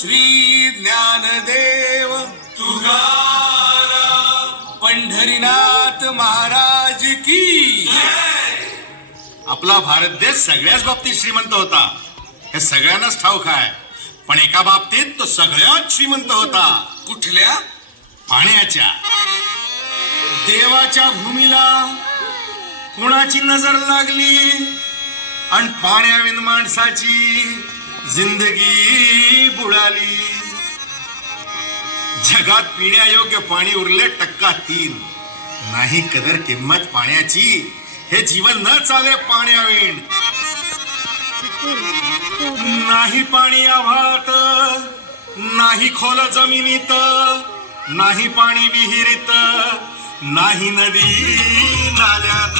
श्री ज्ञानदेव तुकाराम पंढरीनाथ महाराज की आपला भारत देश सगळ्याच बाबतीत श्रीमंत होता, हे सगळ्यांनाच ठाऊक आहे. पण एका बाबतीत तो सगळ्यात श्रीमंत होता. कुठल्या? पाण्याच्या. देवाच्या भूमीला कुणाची नजर लागली आणि पाण्याविन माणसाची जिंदगी बुडाली. जगात पिण्यायोग्य पाणी उरले 3%. नाही कदर किंमत पाण्याची, हे जीवन न चाले पाण्याविण. नाही पाणी आभाळात, नाही खोल जमिनीत, नाही पाणी विहिरीत, नाही नदी नाल्यात.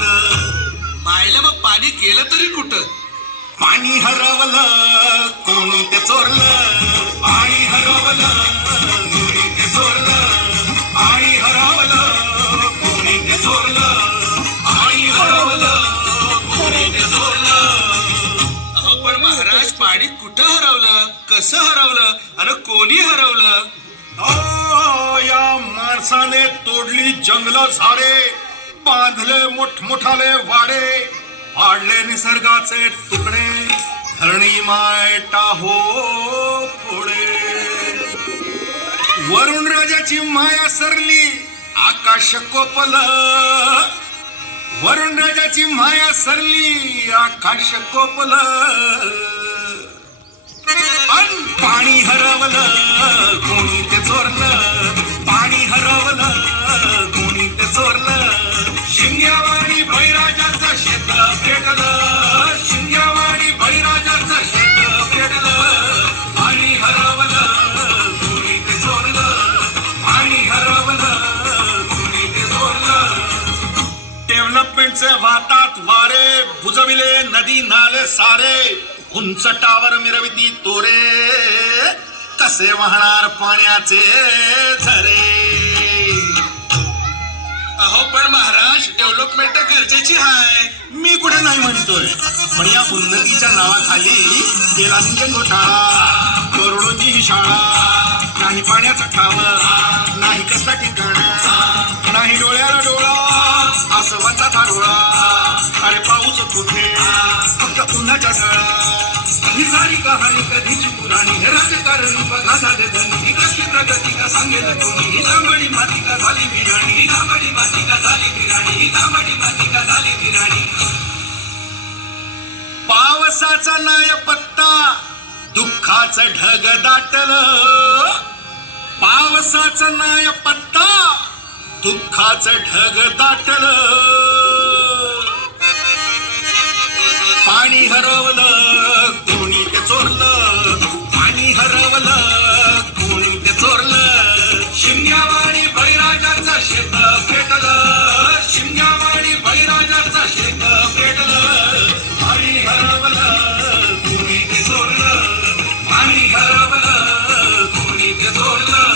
मायला मग पाणी गेलं तरी कुठं? पाणी हरवलं कोणी ते चोरलं, पाणी हरवलं कोणी ते चोरलं, पाणी हरवलं कोणी ते चोरलं, पाणी हरवलं कोणी ते चोरलं. अहो पण महाराज, पाणी कुठं हरवलं, कसं हरवलं आणि कोणी हरवलं? या माणसाने तोडली जंगल झाडे, बांधले मोठमोठाले वाडे, पाडले निसर्गाचे तुकडे, धरणी माय टाहो पुढे. वरुण राजाची माया सरली, आकाश कोपलं. वरुण राजाची माया सरली, आकाश कोपलं. पाणी हरवलं कोणी ते चोरलं, पाणी हरवलं कोणी ते चोरलं. शिंग्यावाणी बळीराजाचं शेत पेटलं, शिंग्यावाणी बळीराजाचं शेत पेटलं. पाणी हरवलं कोणी ते चोरलं, पाणी हरवलं कोणी ते चोरलं. डेव्हलपमेंटचे वातात वारे, बुजविले नदी नाले सारे, उंच टावर मिरविती तोरे, कसे वाहणार पाण्याचे झरे. अहो पण महाराज, डेव्हलपमेंट गरजेची आहे. मी कुठे नाही म्हणतोय, पण या उन्नतीच्या नावाखाली केला सिंचन घोटाळा, करोडोची ही शाळा. नाही पाण्याचा ठाव, नाही कसला ठिकाण, नाही डोळ्याला डोळा, आसवाचा थारोळा. अरे पाऊस कुठे, फक्त उन्हाच्या झळा. ही सारी कहाणी कधीची पुराणी, हे राजकारणी बघा साधे धनी. ही कशी प्रगती का सांगेल कोणी, ही तांबडी माती का झाली बिराणी, ही तांबडी माती का झाली बिराणी, ही तांबडी माती का झाली बिराणी. पावसाचा नाय पत्ता, दुःखाचं ढग दाटलं. पावसाचा नाय पत्ता, दुःखाचं ढग दाटलं. पाणी हरवलं कोणी ते चोरलं, पाणी हरवलं कोणी ते चोरलं. शिंग्यावाणी बळीराजाचं शेत पेटलं, शिंग्यावाणी बळीराजाचं शेत पेटलं. पाणी हरवलं कोणी ते चोरलं, पाणी हरवलं कोणी ते चोरलं.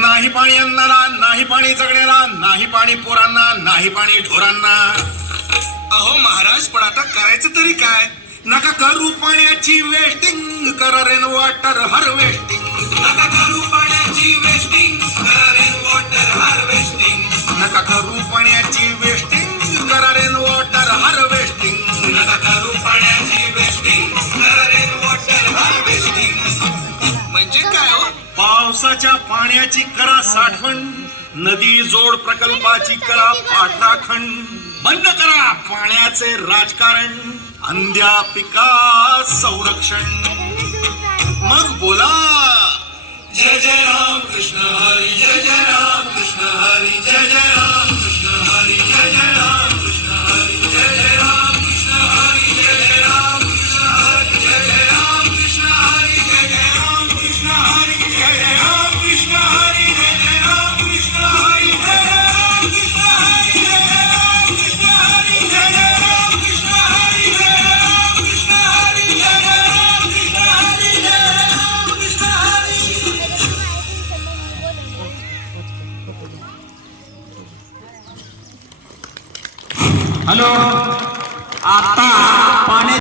नाही पाणी अन्नाला, नाही पाणी जगण्याला, नाही पाणी पोरांना, नाही पाणी ढोरांना. अहो महाराज, पण आता करायचं तरी काय? नका करू पाण्याची वेस्टिंग, करा रेन वॉटर हार्वेस्टिंग. नका करू पाण्याची वेस्टिंग, करा रेन वॉटर हार्वेस्टिंग. नका करू पाण्याची वेस्टिंग, करा रेन वॉटर हार्वेस्टिंग. नका करू पाण्याची वेस्टिंग, करा रेन वॉटर हार्वेस्टिंग. म्हणजे काय हो? पावसाच्या पाण्याची करा साठवण, नदी जोड प्रकल्पाची करा पाठराखण. बंद करा पाण्याचे राजकारण, अंध्या पिका संरक्षण. मग बोला जय जय राम कृष्ण हरी, जय जय राम कृष्ण हरी, जय जय राम कृष्ण हरी, जय जय राम.